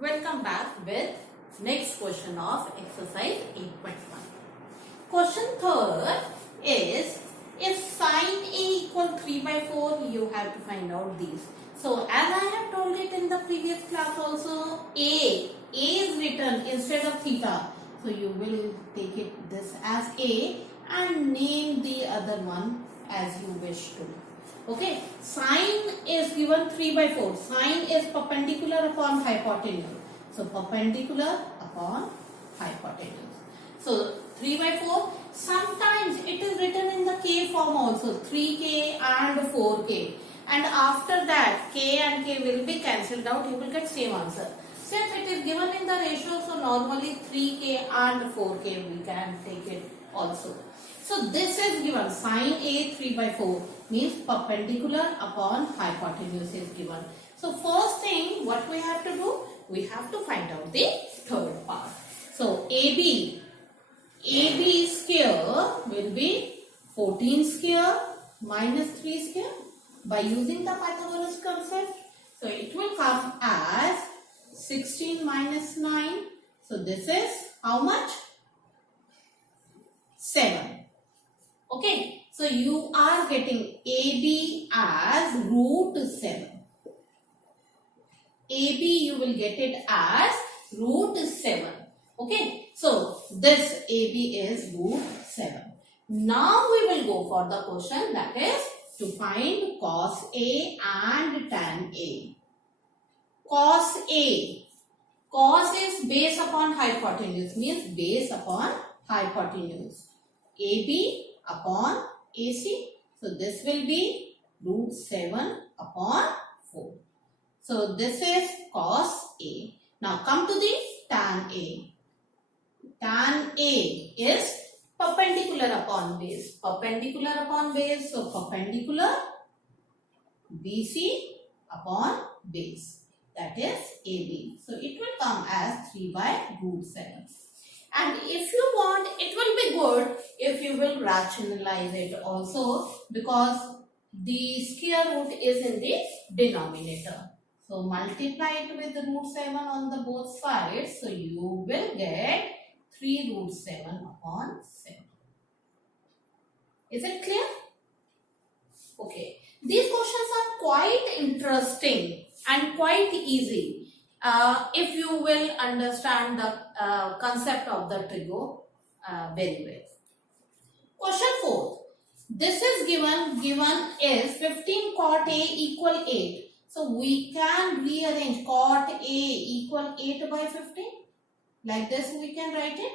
Welcome back with next question of exercise 8.1. Question third is, if sine A equal 3 by 4, you have to find out these. So as I have told it in the previous class also, A is written instead of theta. So you will take it this as A and name the other one as you wish to. Okay, sine is given 3 by 4. Sine is perpendicular upon hypotenuse. So perpendicular upon hypotenuse. So 3 by 4. Sometimes it is written in the K form also. 3K and 4K. And after that, K and K will be cancelled out. You will get same answer. Since it is given in the ratio, so normally 3K and 4K we can take it also. So this is given, sine A 3 by 4 means perpendicular upon hypotenuse is given. So first thing what we have to do, we have to find out the third part. So AB square will be 14 square minus 3 square by using the Pythagoras concept. So it will come as 16 minus 9. So this is how much? 7. Okay, so you are getting AB as root 7. AB you will get it as root 7. Okay, so this AB is root 7. Now we will go for the question, that is to find cos A and tan A. Cos A. Cos is base upon hypotenuse, means base upon hypotenuse. AB upon AC. So this will be root 7 upon 4. So this is cos A. Now come to the tan A. Tan A is perpendicular upon base. Perpendicular upon base. So perpendicular BC upon base. That is AB. So it will come as 3 by root 7. And if you want, it will be good if you will rationalize it also, because the square root is in the denominator. So multiply it with root 7 on the both sides. So you will get 3 root 7 upon 7. Is it clear? Okay. These questions are quite interesting and quite easy. If you will understand the concept of the trigo very well. Question 4. This is given is 15 cot A equal 8. So we can rearrange cot A equal 8 by 15. Like this we can write it.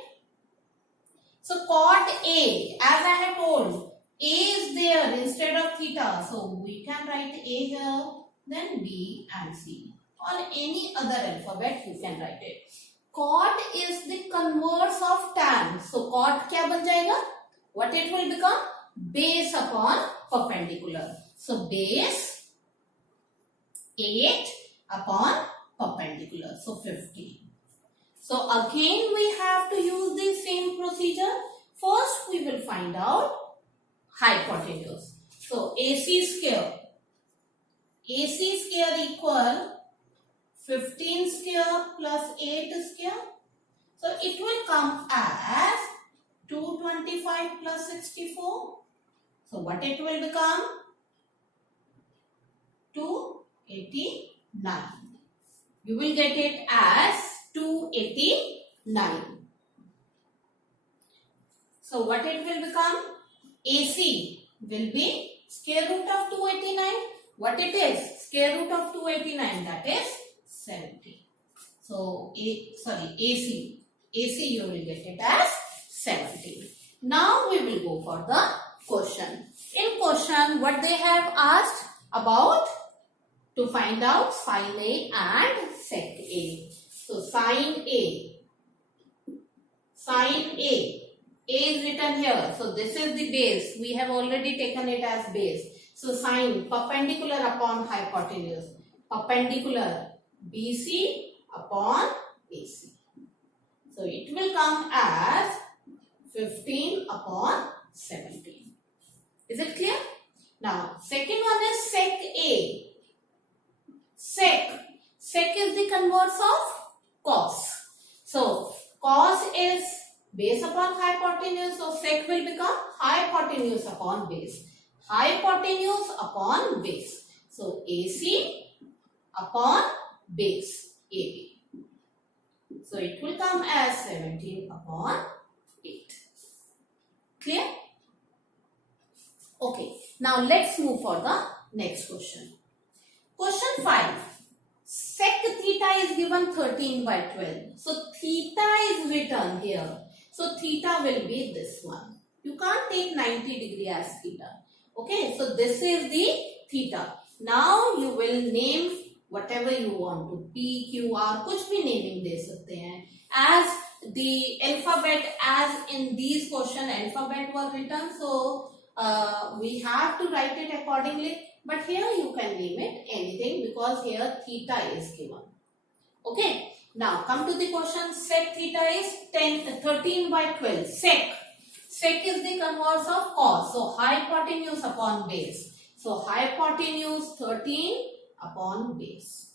So cot A, as I have told, A is there instead of theta. So we can write A here, then B and C. Or any other alphabet you can write it. Cot is the converse of tan. So cot क्या बन जाएगा? What it will become? Base upon perpendicular. So base 8 upon perpendicular. So 15. So again we have to use the same procedure. First we will find out hypotenuse. So AC square. AC square equal 15 square plus 8 square. So it will come as 225 plus 64. So what it will become? 289. You will get it as 289. So what it will become? AC will be square root of 289. What it is? Square root of 289, that is 70. So AC you will get it as 70. Now we will go for the question. In question, what they have asked about to find out sine A and sec A. So sine A is written here. So this is the base. We have already taken it as base. So sine perpendicular upon hypotenuse. Perpendicular BC upon AC. So it will come as 15 upon 17. Is it clear? Now second one is sec A. Sec is the converse of cos. So cos is base upon hypotenuse, so sec will become hypotenuse upon base. Hypotenuse upon base. So AC upon base AB. So it will come as 17 upon 8. Clear? Okay. Now let's move for the next question. Question 5. Sec theta is given 13 by 12. So theta is written here. So theta will be this one. You can't take 90 degree as theta. Okay. So this is the theta. Now you will name whatever you want to. P, Q, R, कुछ भी naming दे सकते हैं. As the alphabet, as in these question alphabet were written. So we have to write it accordingly. But here you can name it anything because here theta is given. Okay. Now come to the question. Sec theta is 13 by 12. Sec. Sec is the converse of cos. So hypotenuse upon base. So hypotenuse 13 upon base.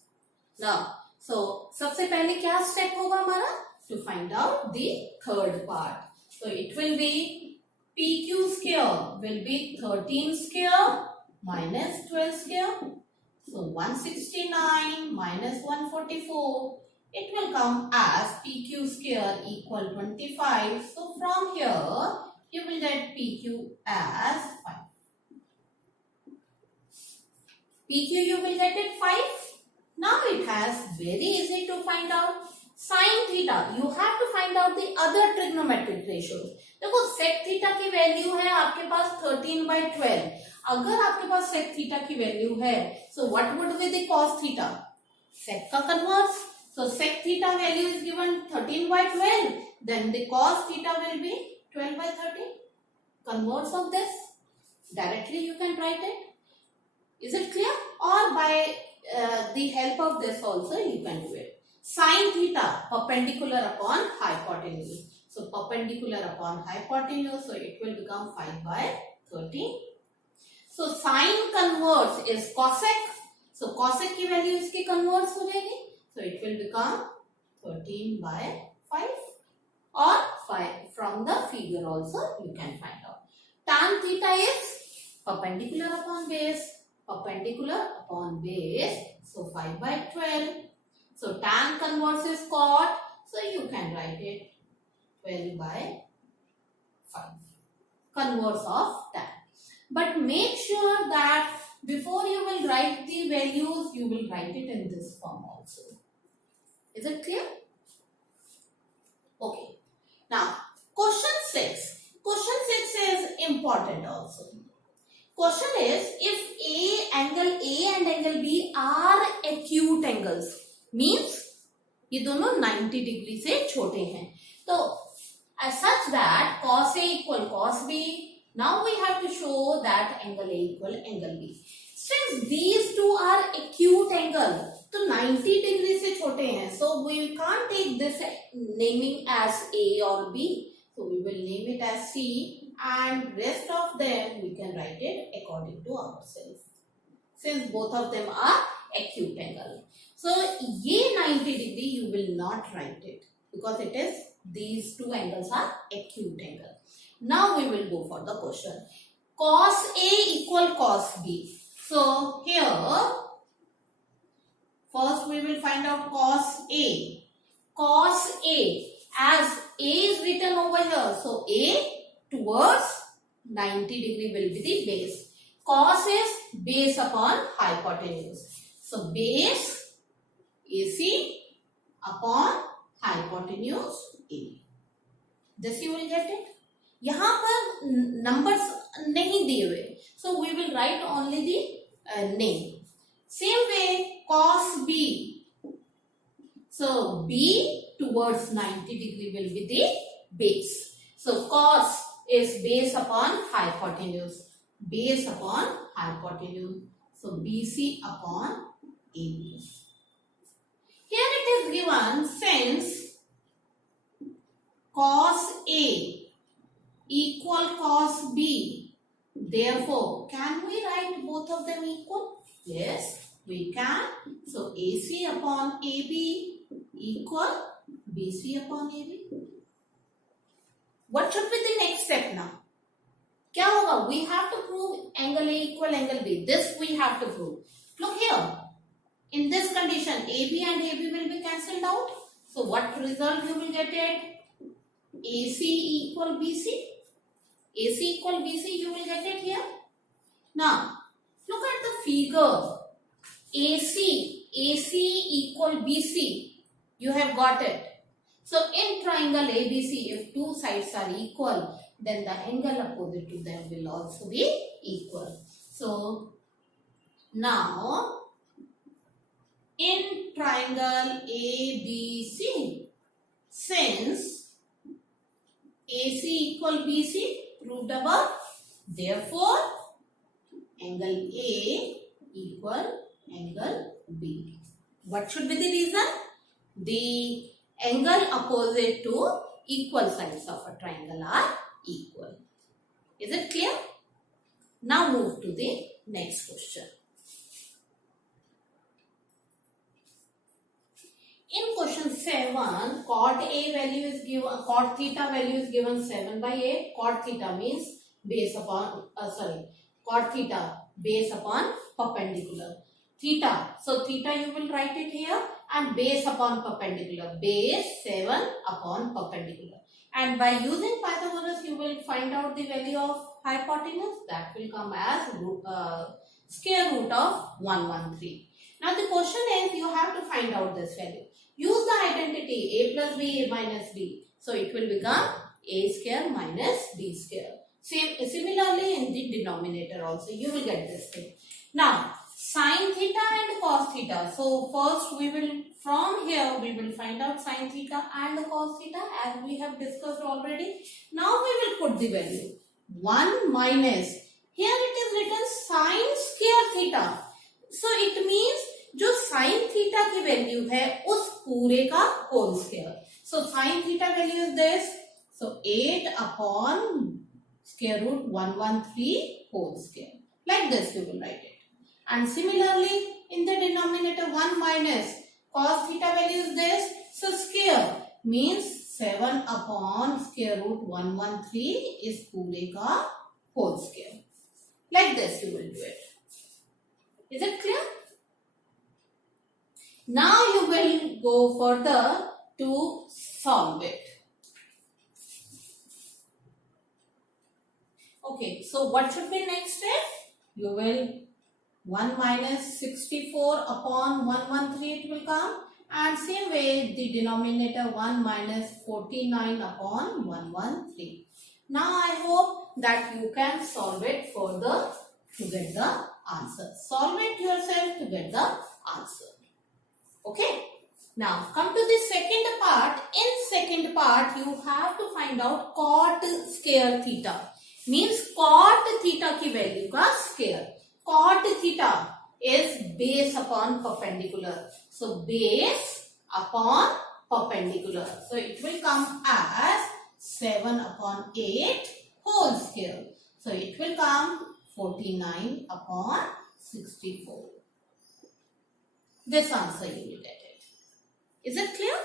Now, so सबसे पहले क्या step होगा हमारा? To find out the third part. So it will be PQ square will be 13 square minus 12 square. So 169 minus 144. It will come as PQ square equal 25. So from here you will get PQ as 5. PQ you will get it 5. Now it has very easy to find out. Sin theta, you have to find out the other trigonometric ratios. देखो sec theta की value है आपके पास 13 by 12. अगर आपके पास sec theta की value है, so what would be the cos theta? Sec का converse. So sec theta value is given 13 by 12. Then the cos theta will be 12 by 13. Converse of this. Directly you can write it. Is it clear? Or by the help of this also you can do it. Sin theta perpendicular upon hypotenuse. So perpendicular upon hypotenuse. So it will become 5 by 13. So sin converse is cosec. So cosec की value इसकी converse हो जाएगी. So it will become 13 by 5. Or 5 from the figure also you can find out. Tan theta is perpendicular upon base. Perpendicular upon base. So 5 by 12. So tan converse is cot. So you can write it 12 by 5. Converse of tan. But make sure that before you will write the values, you will write it in this form also. Is it clear? Okay. Now, question 6. Question 6 is important also. Question is, if angle A and angle B are acute angles, means ये दोनों 90 degree से छोटे हैं. तो as such that cos A equal cos B, now we have to show that angle A equal angle B. Since these two are acute angle, तो 90 degree से छोटे हैं, so we can't take this naming as A or B. So we will name it as C. And rest of them we can write it according to ourselves, since both of them are acute angle. So ये 90 degree you will not write it because it is these two angles are acute angle. Now we will go for the question. Cos A equal cos B. So here first we will find out cos A. Cos A, as A is written over here, so A towards 90 degree will be the base. Cos is base upon hypotenuse. So base AC upon hypotenuse AB. This you will get it. यहाँ पर numbers नहीं दिए हुए. So we will write only the name. Same way cos B. So B towards 90 degree will be the base. So cos is base upon hypotenuse. Base upon hypotenuse. So BC upon AB. Here it is given, since cos A equal cos B, therefore can we write both of them equal? Yes, we can. So AC upon AB equal BC upon AB. What should be the next step now? क्या होगा? We have to prove angle A equal angle B. This we have to prove. Look here. In this condition, AB and AB will be cancelled out. So what result you will get it? AC equal BC. AC equal BC you will get it here. Now, look at the figure. AC equal BC. You have got it. So in triangle ABC, if two sides are equal, then the angle opposite to them will also be equal. So now in triangle ABC, since AC equal BC proved above, therefore angle A equal angle B. What should be the reason? The angle opposite to equal sides of a triangle are equal. Is it clear? Now move to the next question. In question 7, cot A value is given, cot theta value is given 7/8. Cot theta means base upon, cot theta base upon perpendicular. Theta, so theta you will write it here, and base upon perpendicular, base 7 upon perpendicular. And by using Pythagoras, you will find out the value of hypotenuse. That will come as square root of 113. Now the question is, you have to find out this value. Use the identity a plus b, a minus b. So it will become a square minus b square. Similarly in the denominator also you will get this thing. Now sin theta and cos theta. So first we will, from here we will find out sin theta and cos theta as we have discussed already. Now we will put the value 1 minus, here it is written sin square theta. So it means जो sin theta की value है उस पूरे का whole square. So sin theta value is this. So 8 upon square root 113 whole square. Like this you will write it. And similarly in the denominator 1 minus cos theta value is this. So square means 7 upon square root 113 is पूरे का whole square. Like this you will do it. Is it clear? Now you will go further to solve it. Okay, so what should be next step? You will 1 minus 64 upon 113 it will come, and same way the denominator 1 minus 49 upon 113. Now I hope that you can solve it further to get the answer. Solve it yourself to get the answer. Okay. Now come to the second part. In second part you have to find out cot square theta. Means cot theta की value का square. Cot theta is base upon perpendicular. So base upon perpendicular. So it will come as 7 upon 8 whole square. So it will come 49 upon 64. This answer you will get it. Is it clear?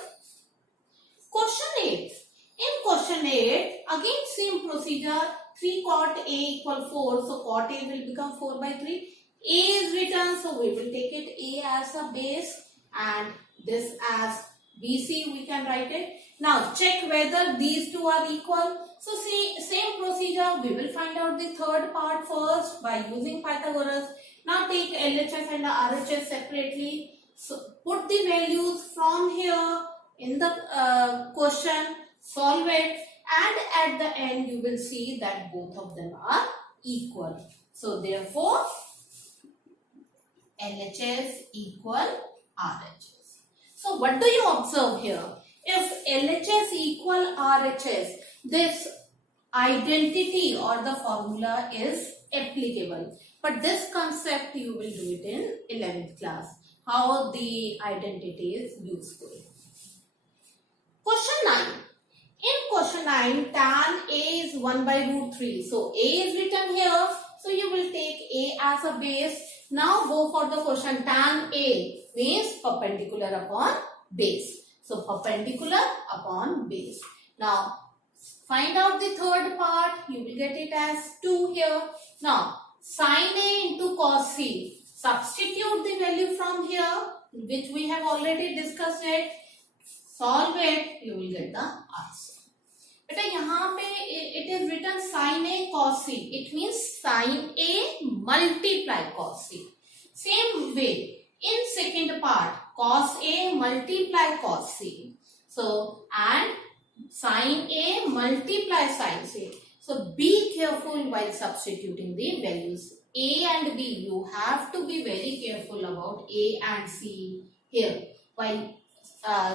Question 8. In question 8, again same procedure. 3 cot A equal 4. So cot A will become 4/3. A is written, so we will take it A as a base and this as BC we can write it. Now check whether these two are equal. So see, same procedure, we will find out the third part first by using Pythagoras. Now take LHS and RHS separately. So put the values from here in the question, solve it, and at the end you will see that both of them are equal. So therefore LHS equal RHS. So what do you observe here? If LHS equal RHS, this identity or the formula is applicable. But this concept you will do it in 11th class. How the identity is useful. Question 9. In question 9, tan A is 1/√3. So A is written here. So you will take A as a base. Now go for the question. Tan A means perpendicular upon base. So perpendicular upon base. Now find out the third part. You will get it as 2 here. Now sin A into cos C. Substitute the value from here, which we have already discussed it. Solve it. You will get the answer. But यहाँ पे it is written sin A cos C. It means sin A multiply cos C. Same way in second part, cos A multiply cos C. So and sin A multiply sin C. So be careful while substituting the values. A and B, you have to be very careful about A and C here while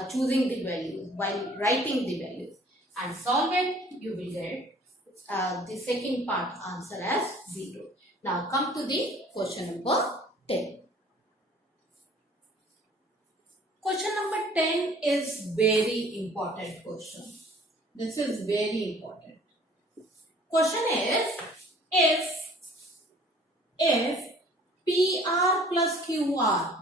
choosing the values, while writing the values. And solve it, you will get the second part answer as 0. Now come to the question number 10. Question number 10 is very important question. This is very important. Question is, if PR plus QR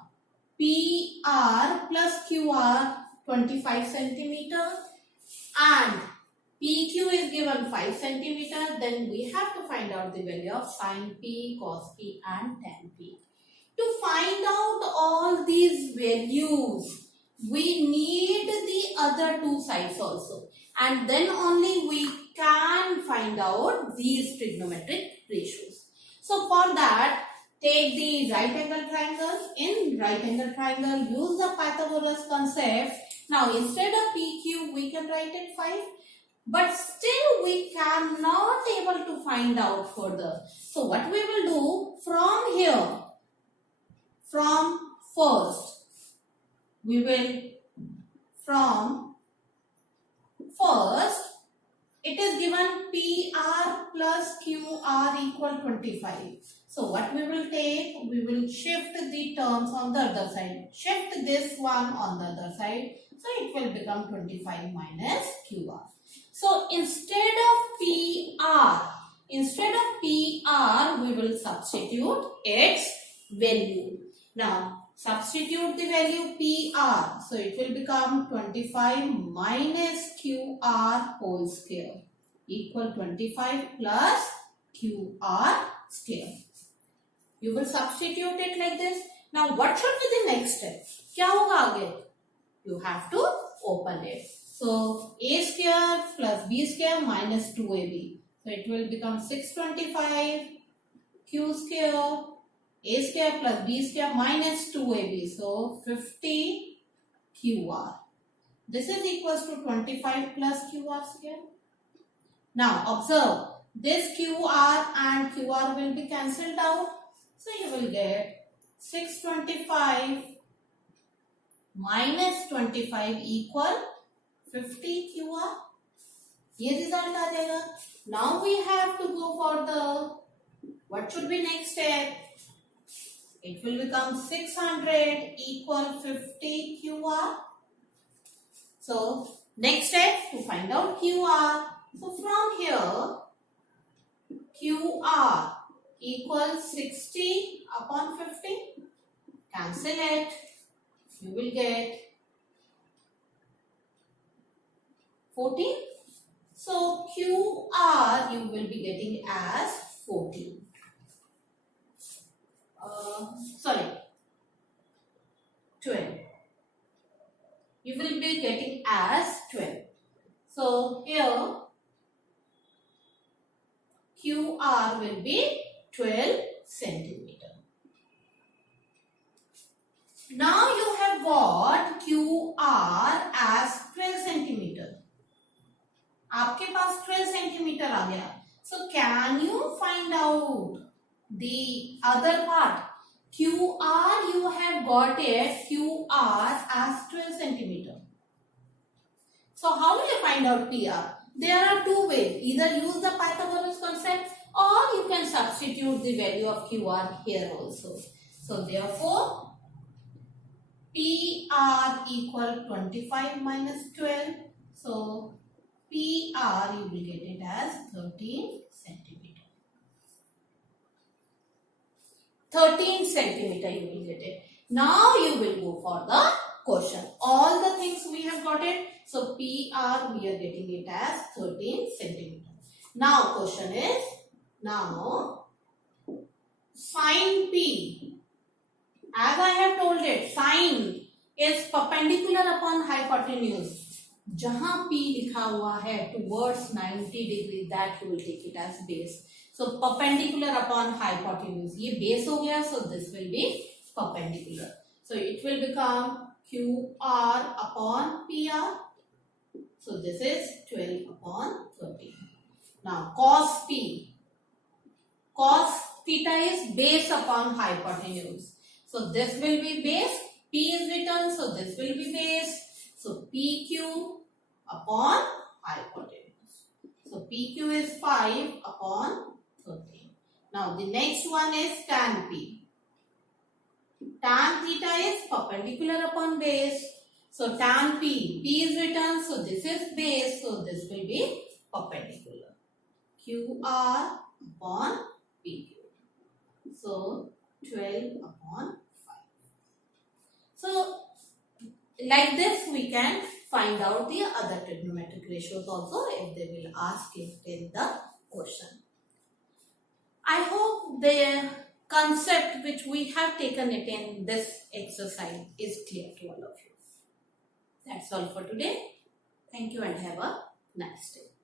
25 centimeter and PQ is given 5 centimeter, then we have to find out the value of sin P, cos P and tan P. To find out all these values, we need the other two sides also, and then only we can find out these trigonometric ratios. So for that, take the right angle triangle. In right angle triangle, use the Pythagoras concept. Now instead of PQ, we can write it 5. But still we cannot able to find out further. So what we will do from here, from first, we will it is given PR plus QR equal 25. So what we will take, we will shift the terms on the other side. Shift this one on the other side. So it will become 25 minus QR. So instead of PR, we will substitute its value. Now substitute the value PR. So it will become 25 minus QR whole square equal 25 plus QR square. You will substitute it like this. Now what should be the next step? क्या होगा आगे? You have to open it. So a square plus b square minus 2ab. So it will become 625 q square a square plus b square minus 2ab. So 50 qr. This is equals to 25 plus qr square. Now observe, this qr and qr will be cancelled out. So you will get 625 minus 25 equal 50 QR. ये result आ जाएगा. Now we have to go for the, what should be next step? It will become 600 equal 50 QR. So next step to find out QR. So from here, QR equals 60 upon 50. Cancel it. You will get 14. So QR you will be getting as 14. 12. You will be getting as 12. So here QR will be 12 centimeter. Now you have got QR as 12 centimeter. आपके पास 12 centimeter आ गया. So can you find out the other part? QR you have got it QR as 12 centimeter. So how will you find out PR? There are two ways. Either use the Pythagoras concept or you can substitute the value of QR here also. So therefore, PR equal 25 minus 12. So PR you will get it as 13 centimeter. 13 centimeter you will get it. Now you will go for the question. all the things we have got it. So PR we are getting it as 13 centimeter. Now question is, now sine P, as I have told it, sine is perpendicular upon hypotenuse. जहां P लिखा हुआ है towards 90 degree, that you will take it as base. So perpendicular upon hypotenuse, ये base हो गया, so this will be perpendicular. So it will become QR upon PR. So this is 12 upon 13. Now cos P, cos theta is base upon hypotenuse. So this will be base, P is written, so this will be base. So PQ upon hypotenuse. So PQ is 5 upon 13. Now the next one is tan P. Tan theta is perpendicular upon base. So tan P, P is written, so this is base, so this will be perpendicular. QR upon PQ. So 12 upon 5. So like this we can find out the other trigonometric ratios also if they will ask it in the question. I hope the concept which we have taken it in this exercise is clear to all of you. That's all for today. Thank you and have a nice day.